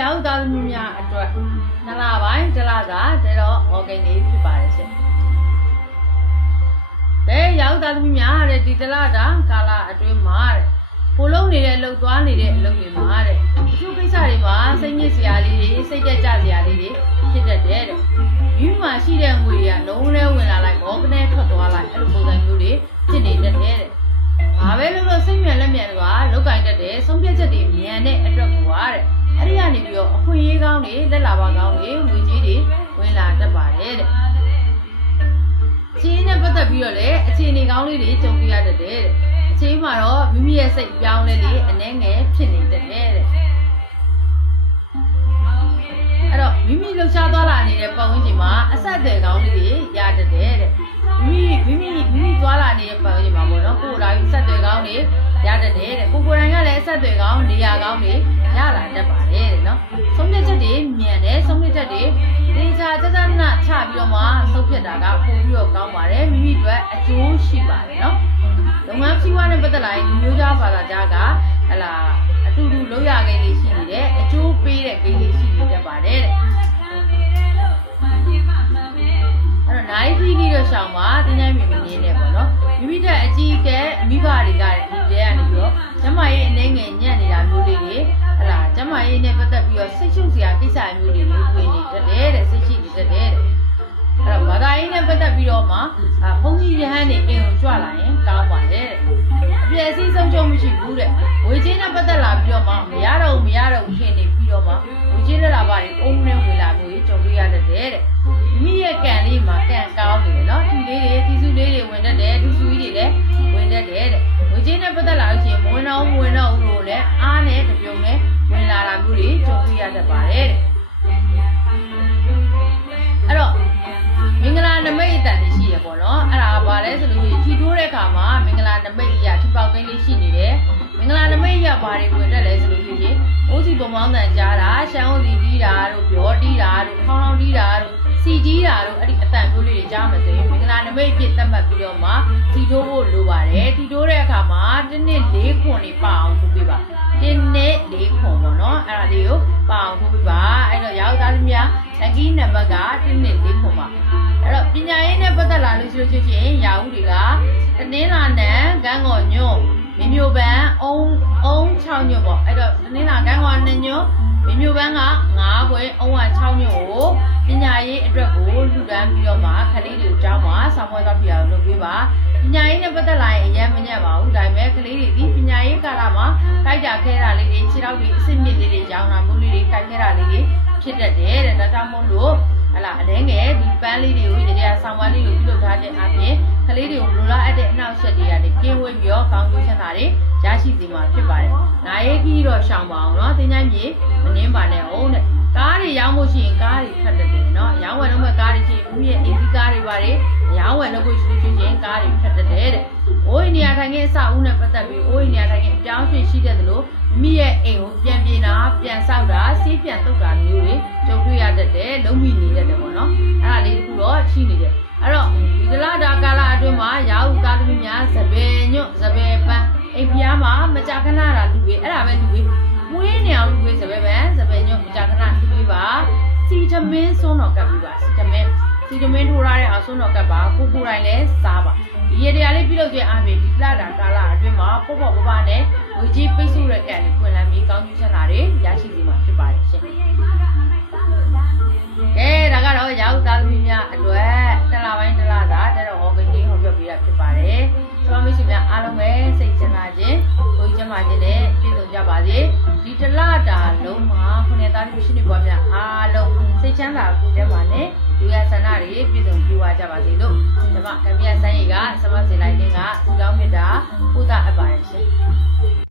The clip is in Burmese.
ရောက်သားသမီးများအတွက်နှစ်လပိုင်းတစ်လသာတဲတော့ဟောကိန်းလေးဖြစ်ပါတယ်ရှင်ရောက်သားသမီးများတဲ့ဒီတစ်လတာကာလအတွင်းမှာတဲ့ပိုလုံးနေတဲ့အလုပ်သွားနေတဲ့အလုပ်တွေမှာတဲ့ဒီလိုကိစ္စတွေမှာစိတ်ညစ်စရာလေးတွေစိတ်ကြကြစရာလေးတွေဖြစ်တတ်တယ်တဲ့ဒီမှာရှိတဲ့ငွေတွေကလုံးလဲဝင်လာလိုက်ဘောကနေထွက်သွားလိုက်အဲ့လိုပုံစံမျိုးတွေဖြစ်နေတတ်တယ်တဲ့ဘာပဲလို့စိတ်မြန်လက်မြန်တွေကလောက်ကင်တတ်တယ်ဆုံးဖြတ်ချက်တွေမြန်တဲ့အတွက်ကိုပါတဲ့အဲ့ဒီကနေပြီးတော့အခွင့်အရေးကောင်းတွေလက်လာပါကောင်းတွေငွေကြီးတွေဝင်လာတတ်ပါတယ်တဲ့အခြေအနေနဲ့ပတ်သက်ပြီးတော့လည်းအခြေအနေကောင်းလေးတွေကြုံပြရတတ်တယ်တဲ့အချိန်မှာတော့မိမိရဲ့စိတ်ပြောင်းလဲလေးအနှဲငယ်ဖြစ်နေတတ်တယ်တဲ့အဲ့တော့မိမိလှုပ်ရှားသွားလာနေတဲ့ပတ်ဝန်းကျင်မှာအဆက်အသွယ်ကောင်းလေးတွေရတတ်တယ်တဲ့မိမိသွားလာနေတဲ့ပတ်ဝန်းကျင်မှာပေါ့နော်ကိုယ်တိုင်အဆက်အသွယ်ကောင်းတွေရတတ်တယ်တဲ့ကိုယ်တိုင်ကလည်းအဆက်အသွယ်ကောင်းနေရာကောင်းတွေရလာတတ်ပါတယ်တဲ့နော်ဆုံးဖြတ်ချက်တွေမြန်တယ်ဆုံးဖြတ်ချက်တွေဒေချာတသနာချပြီးတော့မှဆုံးဖြတ်တာကပို့ပြီးတော့ကောင်းပါတယ်မိမိအတွက်အကျိုးရှိပါတယ်နော်လုပ်ငန်းဖြီးဝါးနဲ့ပတ်သက်လာရင်မျိုးသားဘာသာကြားကဟလာအတူတူလုပ်ရကိန်းလေးရှိနေတယ်အကျိုးပေးတဲ့ကိန်းလေးရှိနေတတ်ပါတယ်တဲ့အဲ့တော့နိုင်ပြီးပြီးတော့ရှောင်းမှာတင်းတိုင်းမြင်မြင်နဲ့ပေါ့နော်မိမိတဲ့အကြီးအကဲမိဘတွေကဒီတဲကနေပြီးတော့ကျမရဲ့အနေငယ်ညံ့နေတာမျိုးလေးတွေဟလာကျမရဲ့နဲ့ပတ်သက်ပြီးတော့စိတ်ရှုပ်စရာကိစ္စမျိုးတွေဝင်နေတတ်တယ်တဲ့စိတ်ရှိနေတတ်တယ်တဲ့အဲ့တော့ဘာသာရေးနဲ့ပတ်သက်ပြီးတော့မှဘုန်းကြီးရဟန်းတွေအိမ်ကိုကြွလာရင်ကောင်းပါတယ်တဲ့အပြည့်အစည်းဆုံးချုံမရှိဘူးတဲ့ဝေချင်းနဲ့ပတ်သက်လာပြီးတော့မှမရတော့ဖြစ်နေပြီးတော့မှဝေချင်းလက်လာပါတွေအုံနဲ့ဝင်လာမျိုးကြီးကြုံတွေ့ရတတ်တယ်တဲ့မိရဲ့ကံလေးမှာကံကောင်းနေတယ်နော်ဒီလေးတွေတီစုလေးတွေဝင်တတ်တယ်ဒီစုကြီးတွေလည်းဝင်တတ်တယ်တဲ့ဝေချင်းနဲ့ပတ်သက်လာလို့ရှိရင်မဝင်တော့ဘူးလို့လည်းအားနဲ့တပြုံနဲ့ဝင်လာတာမျိုးတွေကြုံတွေ့ရတတ်ပါတယ်တဲ့အဲ့တော့မင်္ဂလာနမိတ်အတန်ရှိရပေါ့နော်အဲ့ဒါဘာလဲဆိုလို့ထီထိုးတဲ့အခါမှာမင်္ဂလာနမိတ်ရထီပေါက်သိန်းလေးရှိနေတယ်မင်္ဂလာနမိတ်ရဘာတွေဝင်တတ်လဲဆိုလို့ရှိရင်အိုးစီပုံမောင်းတန်ကြားတာရှမ်းဦးစီတီးတာတို့ပြောတီးတာတို့ခေါင်းလောင်းတီးတာတို့စီတီးတာတို့အဲ့ဒီအတန်မျိုးလေးတွေကြားမှာဆိုရင်မင်္ဂလာနမိတ်ဖြစ်သတ်မှတ်ပြီးတော့မှထီထိုးဖို့လိုပါတယ်ထီထိုးတဲ့အခါမှာတစ်နှစ်၄ခွန်လေးပအောင်ထိုးပေးပါတစ်နှစ်၄ခွန်ပေါ့နော်အဲ့ဒါလေးကိုပအောင်ထိုးပေးပါအဲ့တော့ရောက်သားသမီးလက်ကီးနံပါတ်ကတစ်နှစ်၄ခွန်ပါအဲ့တော့ပညာရေးနဲ့ပတ်သက်လာလို့ရှိရင်ရာဟုတွေကတနင်္လာနံကန်းကော်ညွန့်မင်းမျိုးပန်းအုံ6ညွန့်ပေါ့အဲ့တော့တနင်္လာကန်းကော်2ညွန့်မင်းမျိုးပန်းက9ခွဲအုံက6ညွန့်ကိုပညာရေးအတွက်ကိုလှူဒန်းပြီးတော့မှခလေးတွေကိုကျောင်းမှာဆောင်ပွဲသွားပြအောင်လုပ်ပေးပါပညာရေးနဲ့ပတ်သက်လာရင်အရင်မညံ့ပါဘူးဒါပေမဲ့ကလေးတွေဒီပညာရေးကာလမှာတိုက်ကြခဲတာလေးတွေခြေထောက်တွေအစ်စ်မြစ်လေးတွေရောင်းတာမျိုးလေးတွေကိုက်ခဲတာလေးတွေဖြစ်တတ်တယ်တဲ့ဒါကြောင့်မို့လို့ဟလာအနေငယ်ဒီပန်းလေးတွေကိုဒီတရားဆောင်ဝါးလေးကိုပြုလုပ်ထားတဲ့အပြင်ကလေးတွေကိုမလိုလားအပ်တဲ့အနောက်ဆက်တွေကနေကင်းဝေးပြီးတော့ကောင်းကျိုးချမ်းသာတွေရရှိစေမှာဖြစ်ပါတယ်။နာရေးကြီးတော့ရှောင်ပါအောင်နော်။တင်းချိုင်းမြေမနှင်းပါနဲ့ဟုတ်တဲ့။ကားတွေရောင်းဖို့ရှိရင်ကားတွေခတ်တတ်တယ်နော်။ရောင်းဝယ်တော့မဲ့ကားတွေရှိရင်မိရဲ့အိမ်စီးကားတွေပါတယ်။ရောင်းဝယ်လုပ်ဖို့ရှိရင်ကားတွေခတ်တတ်တယ်တဲ့။အိုးနေရာထိုင်ခင်းအဆောက်အဦနဲ့ပတ်သက်ပြီးအိုးနေရာထိုင်ခင်းအပြောင်းရွှေ့ရှိတဲ့သလိုမိရဲ့အိမ်ကိုပြန်ပြင်တာပြန်ဆောက်တာစီးပြန်တုတ်တာမျိုးတွေကြုံတွေ့ရတတ်တယ်။လုံးမိနေတတ်တယ်ပေါ့နော်။အဲ့ဒါလေးတခုတော့ရှိနေတယ်။အဲ့တော့ဒီတလားဒါကာလအတွင်းမှာရာဟုသားသမီးများစပယ်ညွတ်စပယ်ပန်းအိမ်ဖျားမှာမကြခဏတာလူတွေအဲ့ဒါပဲလူတွေမွေးနေအောင်လူတွေစပယ်ပန်းစပယ်ညွတ်မကြခဏလူတွေပါစီတမင်းစွန်းတော်ကပ်ပြီးပါစီတမင်းထိုးရတဲ့အောင်စွန်းတော်ကပ်ပါကိုတိုင်းလဲစားပါဒီရတရားလေးပြုလုပ်ခြင်းအပြင်ဒီတလားဒါကာလအတွင်းမှာပေါ့ပနဲ့ငွေကြီးပိတ်ဆို့တဲ့ကံတွေဖွင့်လန်းပြီးကောင်းကျိုးချမ်းသာတွေရရှိစေမှာဖြစ်ပါတယ်ရှင်ဒါကတော့ရောက်သားသမီးများအတွက်တစ်လပိုင်းတစ်လသာတဲ့တော့ဟောကိန်းလေးဟောပြောပေးတာဖြစ်ပါတယ်။ကျွန်တော်မိတ်ဆွေများအားလုံးပဲစိတ်ချမ်းသာခြင်းကိုယ်ကျန်းမာခြင်းနဲ့ပြည့်စုံကြပါစေ။ဒီတစ်လတာလုံးမှာခုနှစ်သားသမီးရှင်တွေများအားလုံးစိတ်ချမ်းသာကိုယ်ကျန်းမာနဲ့လူရဆန္ဒတွေပြည့်စုံပြည့်ဝကြပါစေလို့ကျွန်မကမြတ်ဆန်းရီကစမစင်လိုက်ခြင်းကသူတောင်းမြတ်တာပို့တာအပ်ပါတယ်ရှင်။